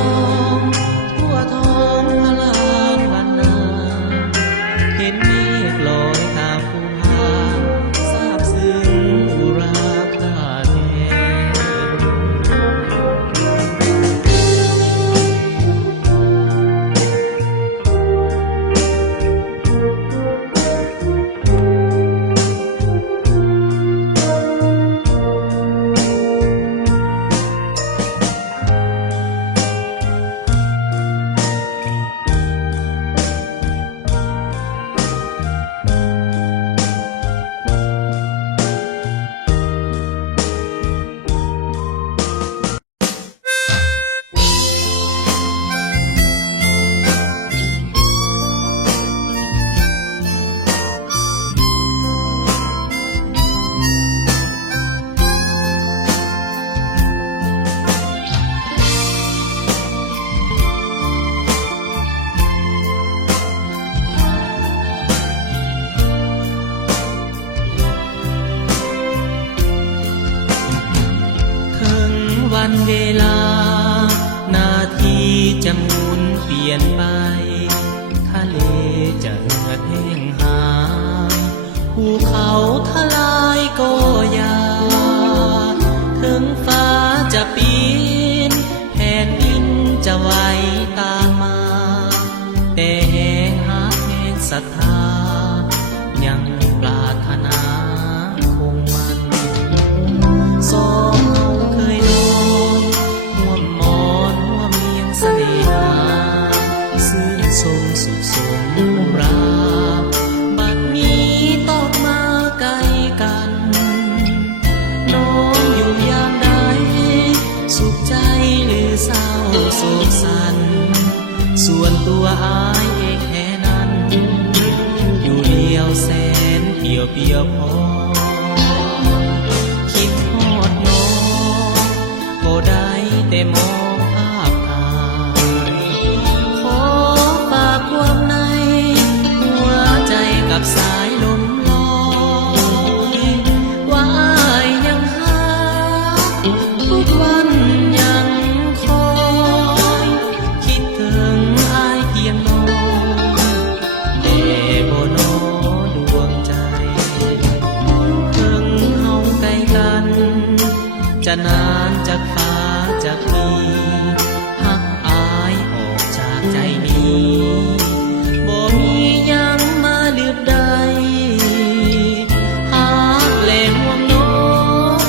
องทั่วท้องพลานวันนาเห็นเมฆลอยตามภูผาซาบซึ้งอุราคาแท้ วันเวลานาทีจะหมุนเปลี่ยนไปทะเลจะเหือดแห้งหายภูเขาทลายก็ยาถึงฟ้าจะปีนแผ่นดินจะไหวตามมาแต่แห่งหาแห่งศรัทธายังปรารถนาคงมันสองเราเคยนอนห่วมหมอนห่วมเมียงเสน่หาซึ้งทรงสุขสมราบัดนี้ต้องมาไกลกันน้องอยู่ยามใดสุขใจหรือเศร้าโศกสันส่วนตัวอายเองแค่นั้นอยู่เดียวแสนเปี่ยวเปียวพอคิดฮอดน้องก็ได้แต่มองภาพถ่ายขอฝากความในหัวใจกับสายลมลอยว่าอายยังหาทุกวันยังคอยคิดถึงอายเพียงน้องแต่บ่น้อดวงใจถึงเฮาใกล้กันจะนานจากฟ้าจากมีหักอายออกจากใจนี้บ่มียังมาลืบใดหากแลห่วงน้อง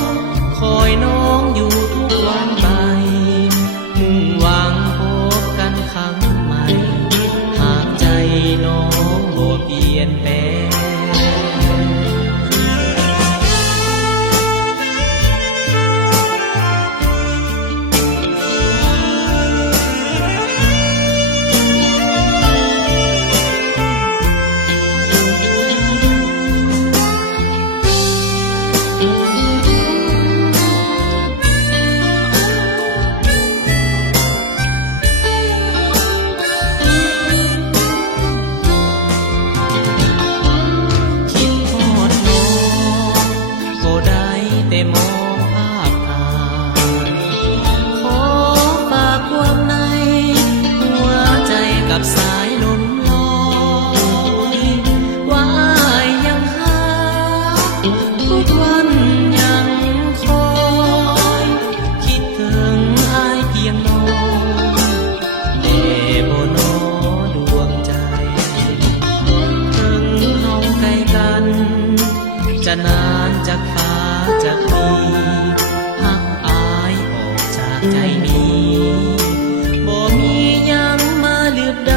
คอยน้องอยู่ทุกวันไปมุ่งหวังพบกันครั้งใหม่หากใจน้องบ่เปลี่ยนแปลง คิดฮอดน้องก็ได้แต่มองภาพถ่ายขอฝากความในหัวใจกับสายลมลอยว่าอายยังหาทุกวันยังคอยคิดถึงอายเพียงน้องแต่บ่น้อดวงใจ ถึงเฮาใกล้กันจะนานจากฟ้าจากมีหักอายออกจากใจนี้บ่มียังมาลืบใด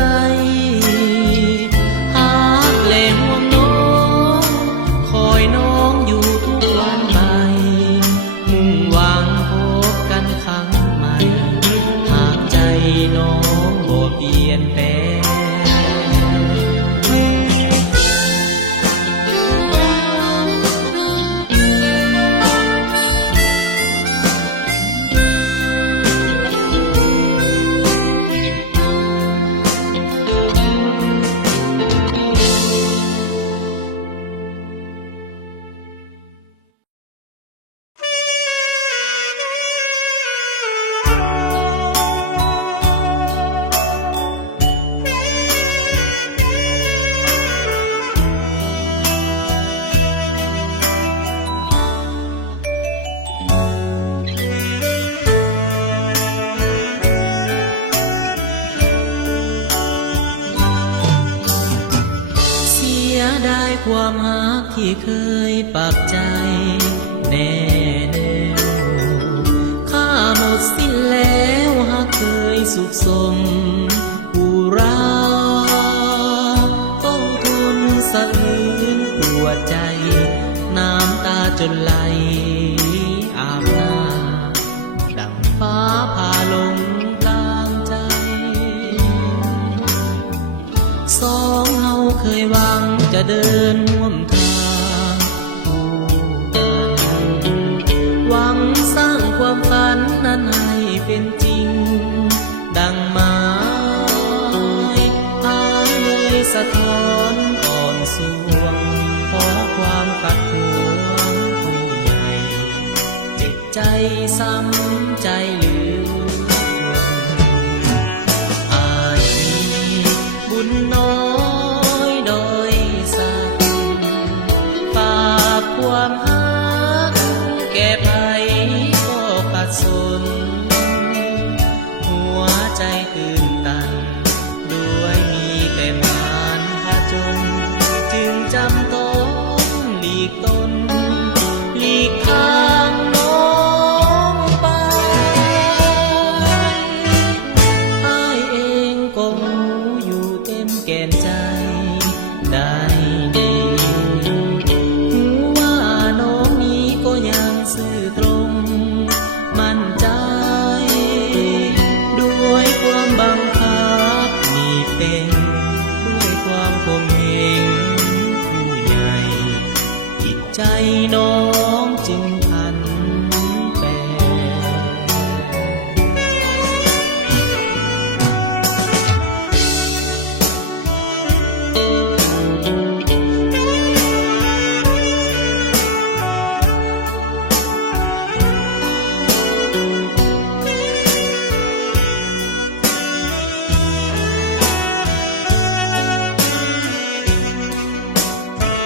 หากแลห่วงน้องคอยน้องอยู่ทุกวันไปมุ่งหวังพบกันครั้งใหม่หากใจน้องบ่เปลี่ยนแปลง เ ความรักที่เคยปักใจแน่แน่ข้าหมดสิ้นแล้วหากเคยสุขสมอุราต้องทนสะอื้นปวดใจน้ำตาจนไหลอาบหน้าดังฟ้าผ่าลงกลางใจสองเฮาเคยหวังจะเดินร่วมทางคู่กันหวังสร้างความฝันนั้นให้เป็นจริงดังไม้อายเลยสะท้อนอ่อนสวงขอความกัดหวงผู้ใหญ่เจ็บใจซ้ำใจลืมอายมีบุญน้อยดอยสักฝากความรักแก่ไผก็ขัดสนหัวใจตื่นตันด้วยมีแต่มารผจญจึงจำต้องหลีกตนหลีกทางน้องไปอ้ายเองก็รู้อยู่เต็มแก่นใจได้ดีรู้ว่าน้องนี้ก็ยังซื่อตรงมั่นใจด้วยความบังคับมีเป็นด้วยความคมเหงผู้ใหญ่จิตใจน้องจึงพันแปร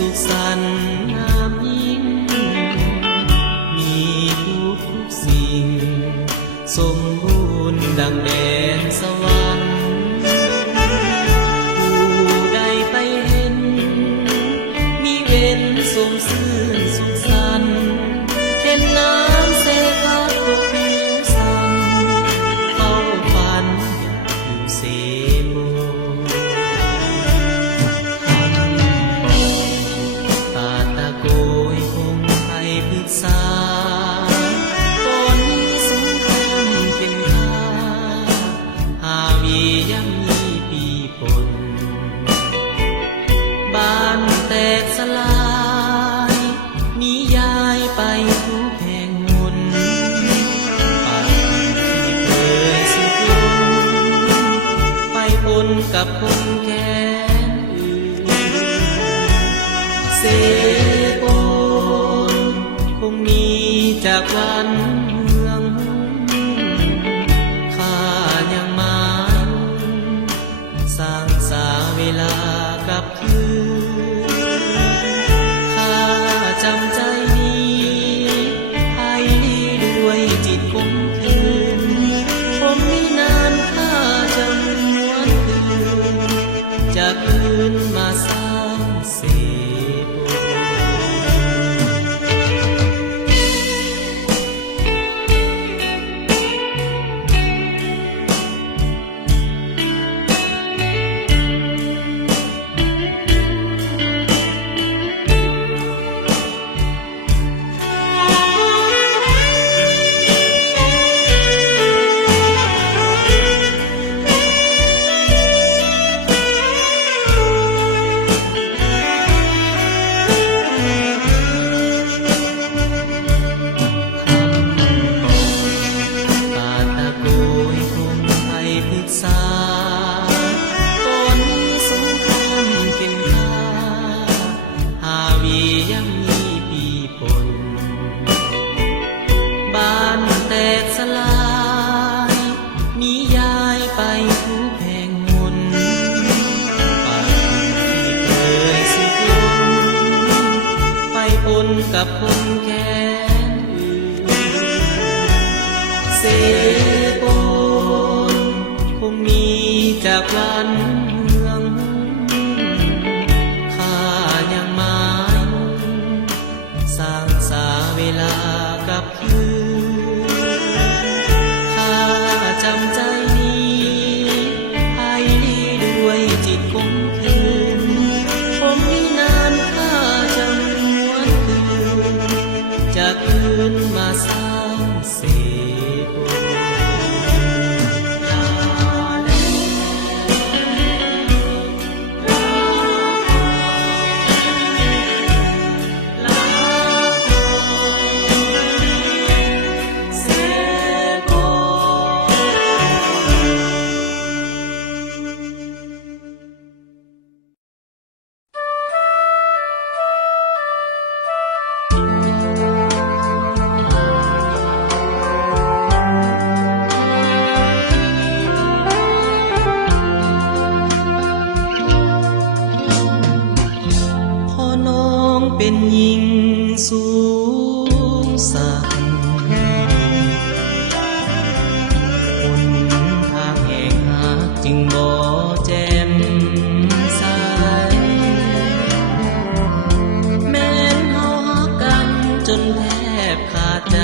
สุขสันต์งามยิ่งมีทุกสิ่งสมบูรณ์ดังแดนสวรรค์ผู้ใดไปเห็นมีเว้นสมซื่นสุขสันต์เห็นน้ำเสกาดอกผิวสันเฝ้าฝันอยากอยู่เสโบตา วีย่ำยีปีปนบ้านแตกสลายมียายไปทุกแห่งหนป่าที่เคยสุขลงไปปนกับคนแค้นอื่นเสปนคงมีจากวันเมืองข้ายังหมายสร้างสาเวลากลับคืนข้าจำใจนี้ให้ด้วยจิตคงคืนคงไม่นานข้าจะหวนคืนจะคืนมาสร้างเสพ กับคนแค้นอื่นเสปนคงมีจากวันเมืองข้ายังหมายสร้างสาเวลากับคืนข้าจำใจนี้ให้ด้วยจิตคงคืนคงไม่นานข้าจะหวนคืนจะคืนมาสร้างเสพเป็นหญิงสูงสักคนทางแห่งหาจึงบ่แจ่มใสแม้นเฮาฮักกันจนแทบขาดใจ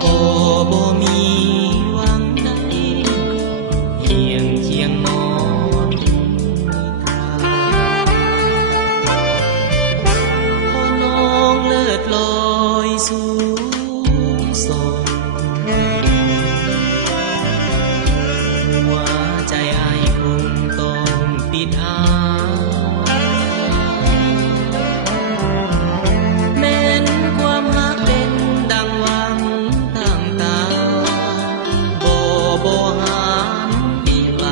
โอ้บ่มีหวังใดเพียงเคียงนอนลอยสูงส่งหัวใจอ้ายคงต้องปิดอ้ายแม้นความรักเป็นดังหวังตั้งตาบ่หานดีกว่า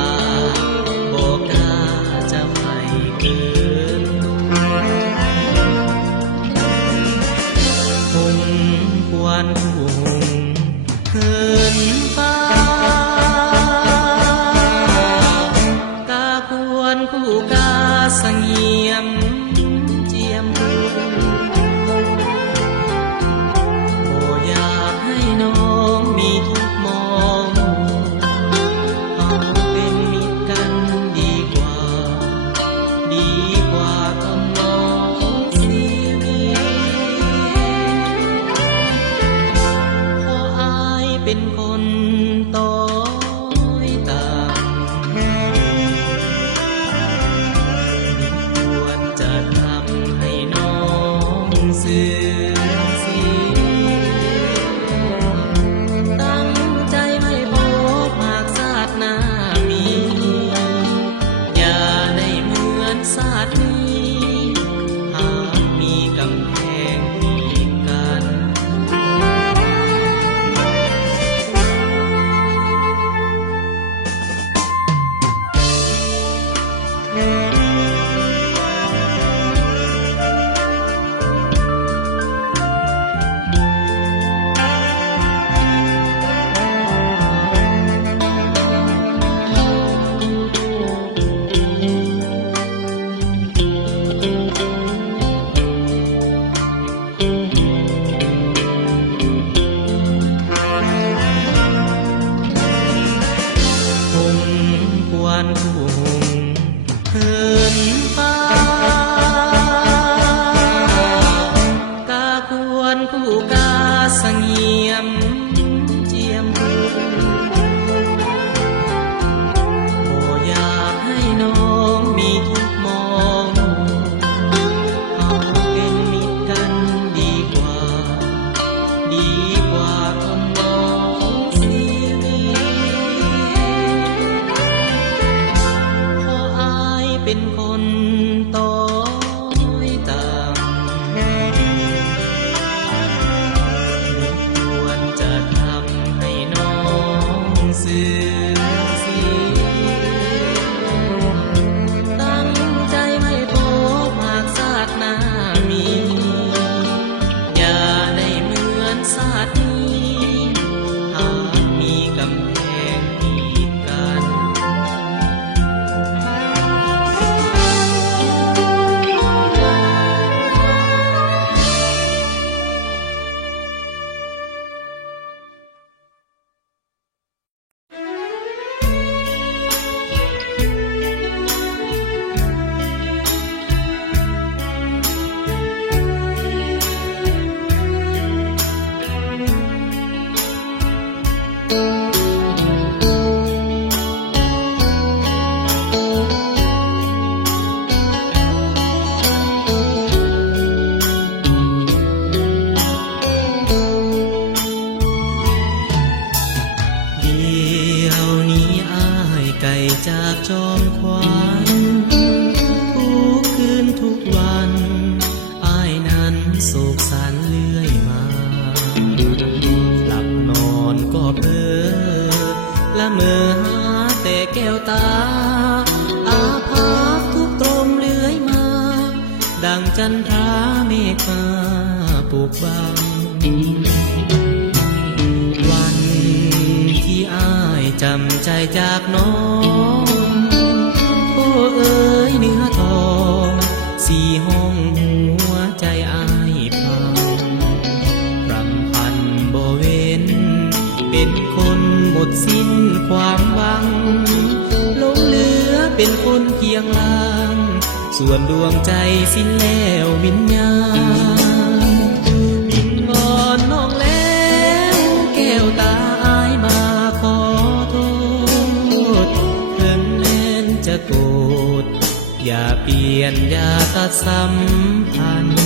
านผู้หงเหินฟ้ากาควรคู่กาเสงี่ยมเจียมพูโอ้อยากให้น้องมีทุกมองเอาเป็นมิตรกันดีกว่าทนมองเสียขออายเป็นคนต้อยต่ำควรจะทำให้น้องเสื่อมเสียตั้งใจไม่พบหากชาติหน้ามีอย่าได้เหมือนชาตินี้หากมีกำแพงกีดกัน จากจอมขวัญทุกคืนทุกวันอ้ายนั้นโศกสันเลื่อยมาหลับนอนก็เพ้อละเมอหาแต่แก้วตาอาภาพทุกตรมเลื่อยมาดังจันทราเมฆมาปลูกบังวันที่อ้ายจำใจจากน้องโอ้เอ๋ยเนื้อทองสี่ห้องหัวใจอ้ายพังรำพันบ่เว้นเป็นคนหมดสิ้นความหวังหลงเหลือเป็นคนเพียงลางส่วนดวงใจสิ้นแล้ววิญญาณบินงอนน้องแล้วแก้วตาอ้ายมาขอโทษเพิ่งเล่นจะโกรธอย่าเปลี่ยนอย่าตัดสัมพันธ์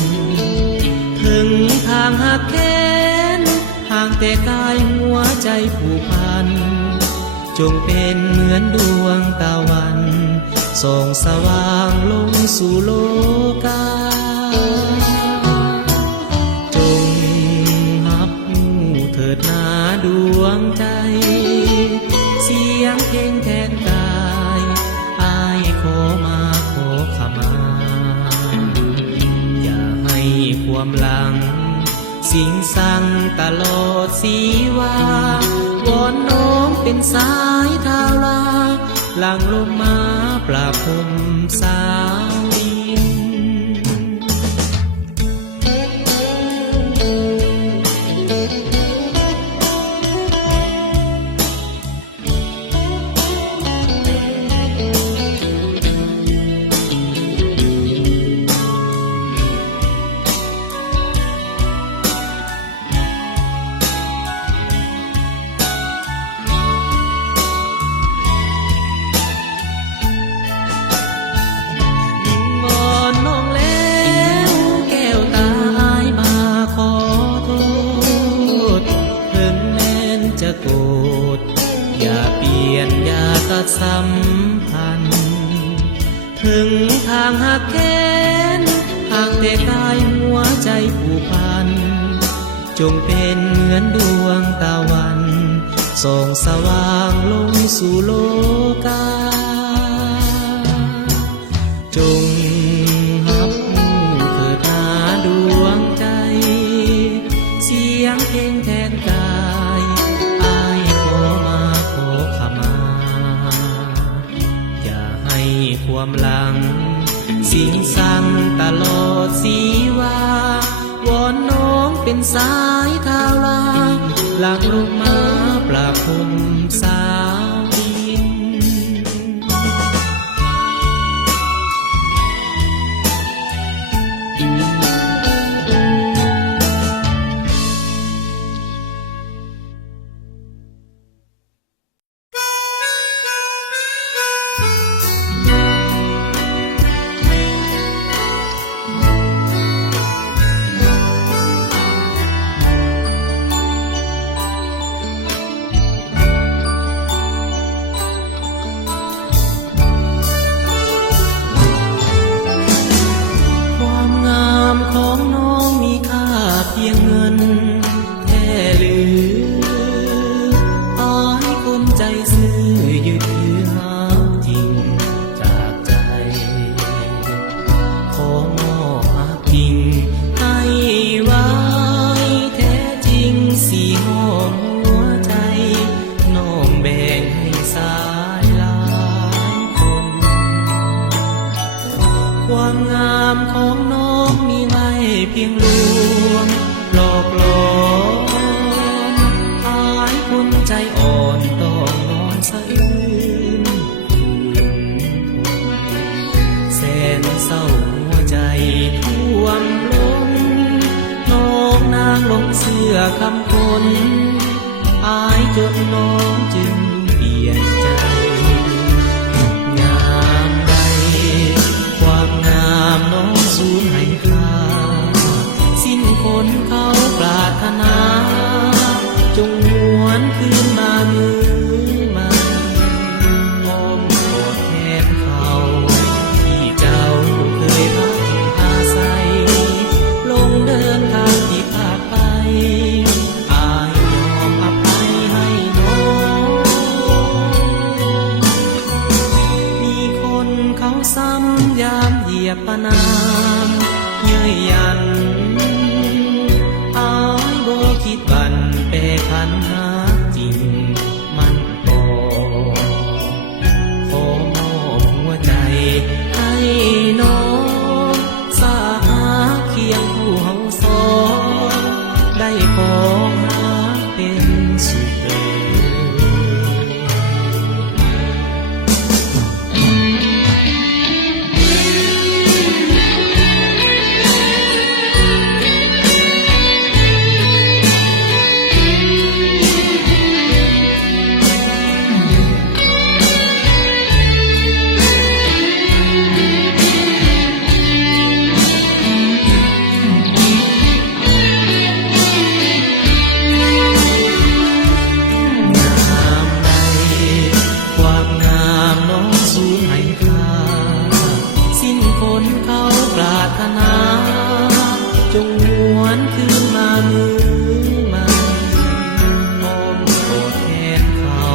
ถึงทางหักแค้นห่างแต่กายหัวใจผูกพันจงเป็นเหมือนดวงตะวันส่องสว่างลงสู่โลกาจงรับเถิดนาดวงใจเสียงเพลงแทนกายอ้ายขอมาขอขมาอย่าให้ความหลังสิ่งสั่งตลอดสีวาวอนน้องเป็นสายทาราหลังลงมาปราบพรมสาวดินโกรธอย่าเปลี่ยนอย่าตัดสัมพันธ์ถึงทางหักแค้นห่างแต่กายหัวใจผูกพันจงเป็นเหมือนดวงตะวันส่องสว่างลงสู่โลกาจงรับเถิดนาดวงใจเสียงเพลงแทนกายความหลังสิ่งสั่งตลอดสีวาวอนน้องเป็นสายทาราหลังลงมาปราบพรมสาวดิน ามของน้องมีไว้เพียงลวงหลอกหลอนหายคนใจอ่อนต้องนอนสะอื้นแสนเศร้าหัวใจท่วมล้นน้องนางลงเสื้อคำคนอายจนน้องจึงเปลี่ยนใจงามใดความงามน้องสูญให้ค่าสิ้นคนเขาปรารถนาจงหวนคืนมามือใหม่อ้อมกอดแทนเขาที่เจ้าเคยพักอาศัยลงเดินทางที่พาไปอายยอมอภัยให้น้องมีคนเขาซ้ำยามเหยียบประนามเยื่อยันอายบ่คิดบันแปรพันหาจริงมันบ่ขอมอบหัวใจให้น้องสาหาเคียงผู้เฮาสองได้ขอหาเป็นสุขเอ่จงหวนคืนมามือใหม่อ้อมกอดแทนเขา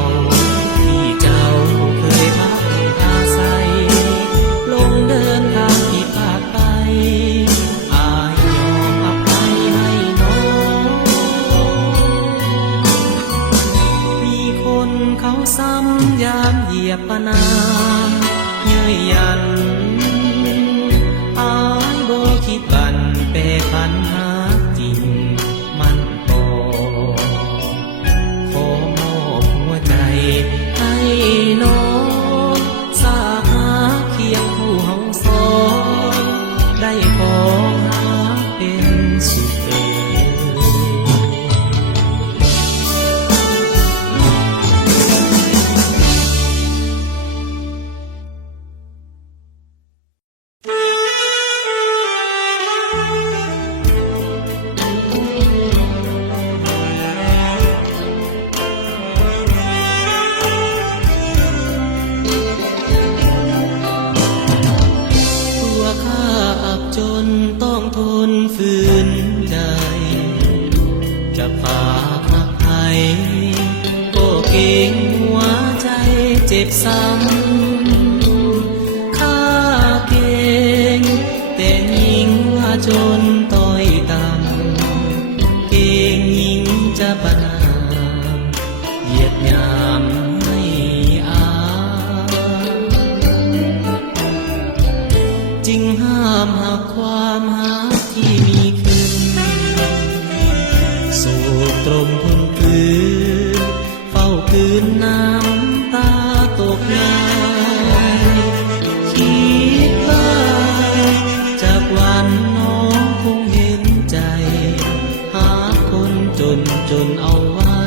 ที่เจ้าเคยพักอาศัยลงเดินทางที่พาไปอายยอมอภัยให้น้องมีคนเขาซ้ำยามเหยียบประนามเยื่อยันอายบ่คิดบันแปรพันหาจริงมันบ่ขอมอบหัวใจให้น้องสาหาเคียงผู้เฮาสองได้ขอหาเป็นสุขเอ่จนต้องทนฝืนใจจะฝากหักให้ก็เกรงหัวใจเจ็บซ้ำข้าเก่งแต่ยิ่งว่าจนต้อยต่ำเก่งยิ่งจะประนามเหยียดหยามให้อายจึงห้ามหักความหักที่มีขึ้นสูบตรงทนคืนเฝ้าคืนน้ำตาตกในคิดว่าจากวันน้องคงเห็นใจหาคนจนเอาไว้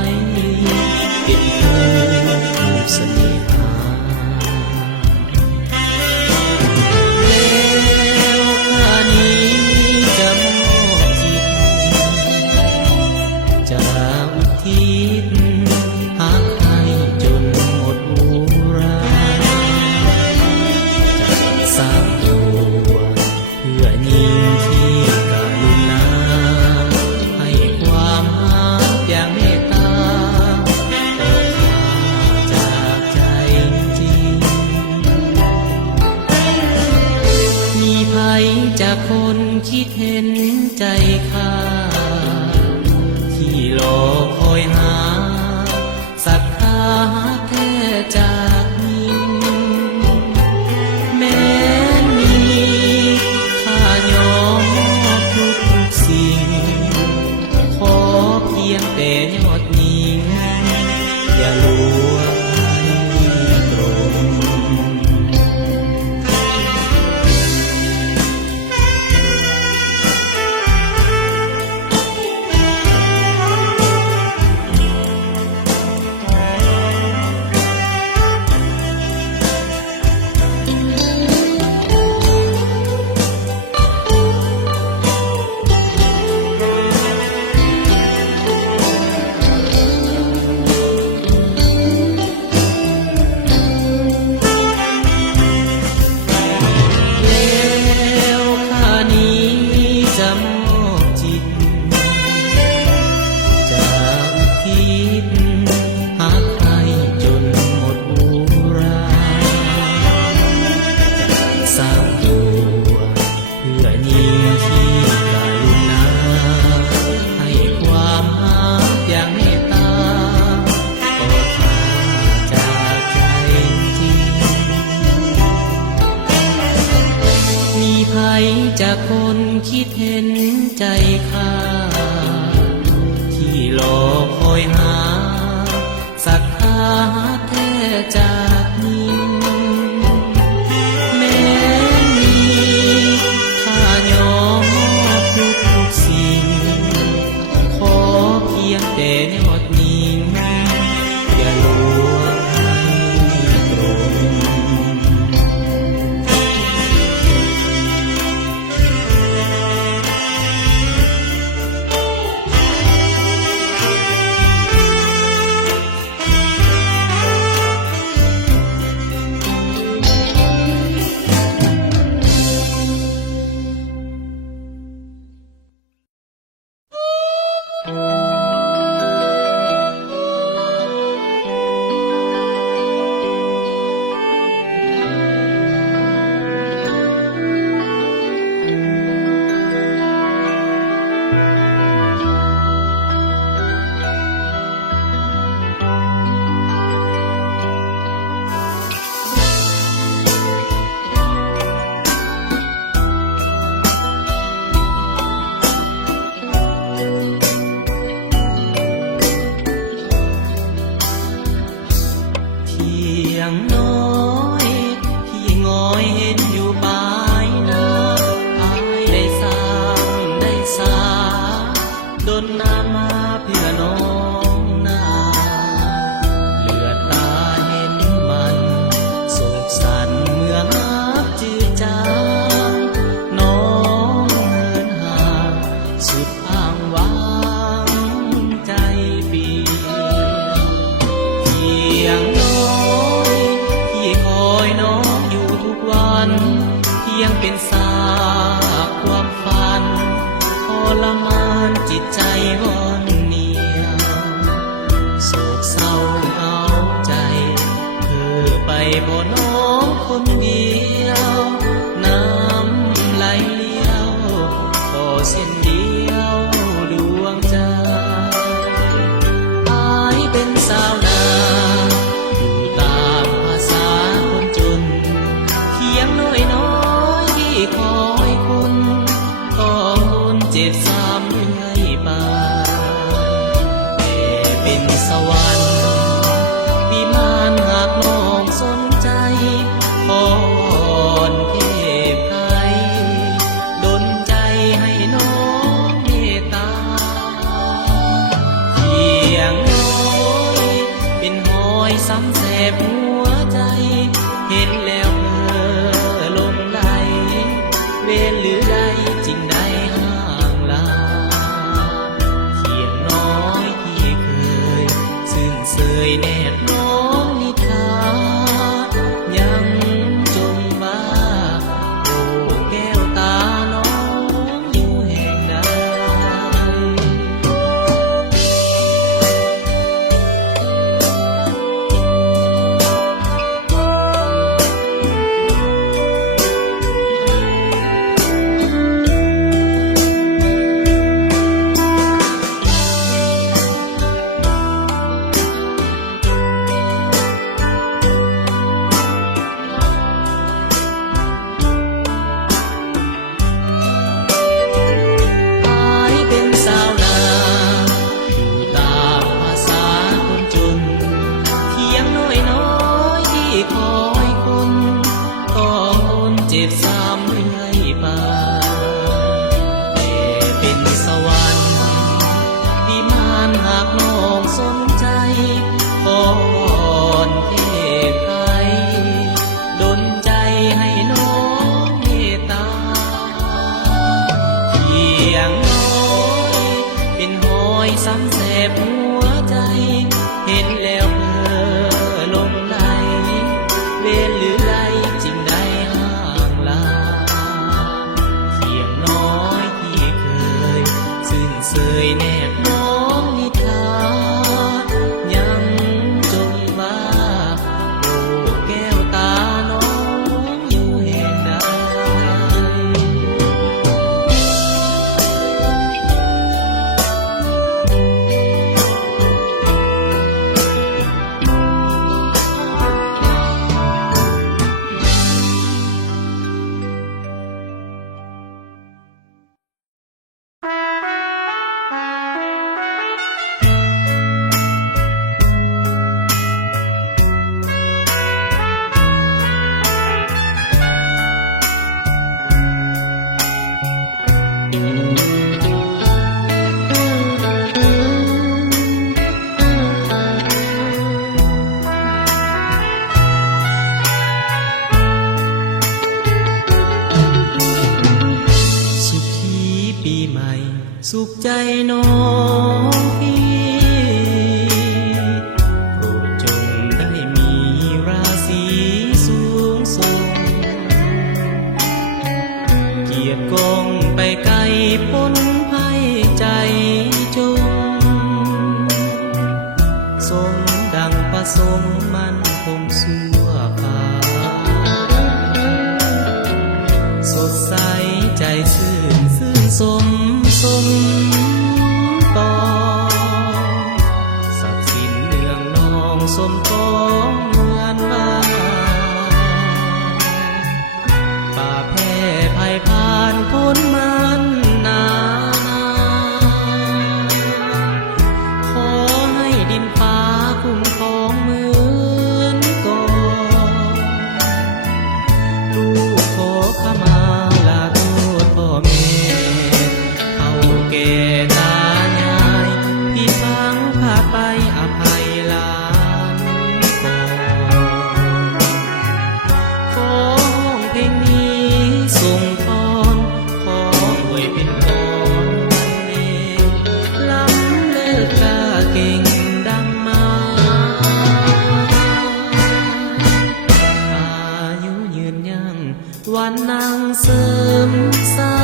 เป็นคู่เสน่หาหักให้จนหมดอุราจะสร้างตัวเพื่อยิ่งที่กรุณาให้ความหักอย่างเมตตาต่อข้าจากใจจริงมีภัยจากคนคิดเห็นใจข้าที่รอคอยหาศรัทธาแท้จากยิ่งแม้มีค่า จากคนคิดเห็นใจข้าที่รอคอยหาศรัทธาแท้จากนินแม้มีข้ายอมมอบทุกสิ่งขอเพียงแต่ยอดนิ่งอย่าลวงให้ตรง ค สุขใจน้องพี่โปรดจงได้มีราศีสูงส่งเกียรติกองไปไกลพ้นภัยใจจงสมดังประสมมันคงสั่วฟ้าสดใสใจซื่นสมปองศักดิ์สิทธิ์เนืองนองสมปองเหมือนบ้านป่าแพร่ภัยผ่านพ้นมันนาขอให้ดินฟ้าคุ้มครองเหมือนก่อนลูกขอขมาลาโทษพ่อแม่แก่ตายายที่ฟังพาไปอภัยหลานก่อนขอห้องเพลงนี้ส่งพรขออวยเป็นพรวันเองล้ำเลิศกล้าเก่งดังมาอายุยืนยังวันนางเสริมสร้าง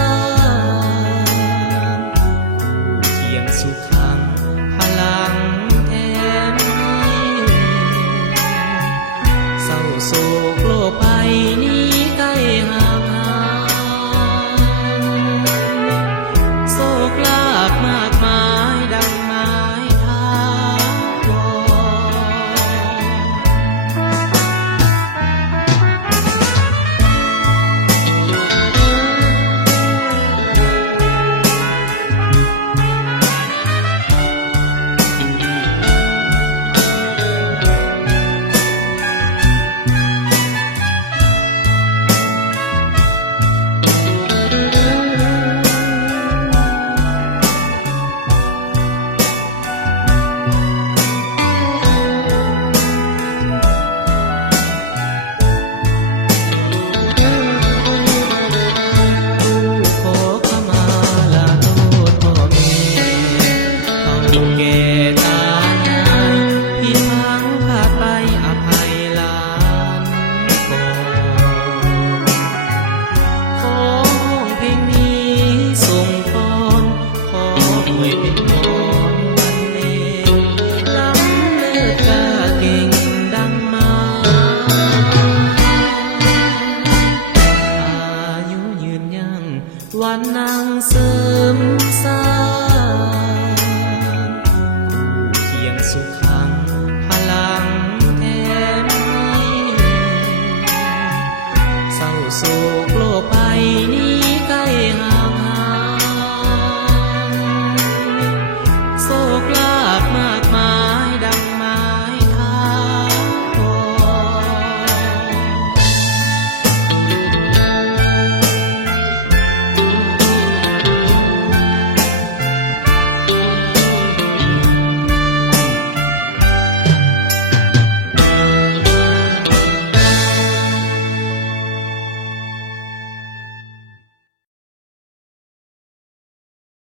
สุขังพลังแทนให้เศร้าโศกโลกภัยนี้ใกล้ห่างหายโศกลาภมากมายดังไม้ทาวแก่ตายายพี่พังพาไปอภัยหลานก่อนขอห้องเพลงนี้ส่งพรขออวยเป็นพรวันเองล้ำเลิศกล้าเก่งดังมาอายุยืนยังวันนางเสริมสร้างสุขังพลังแทนให้เศร้าโศกโลกภัยนี้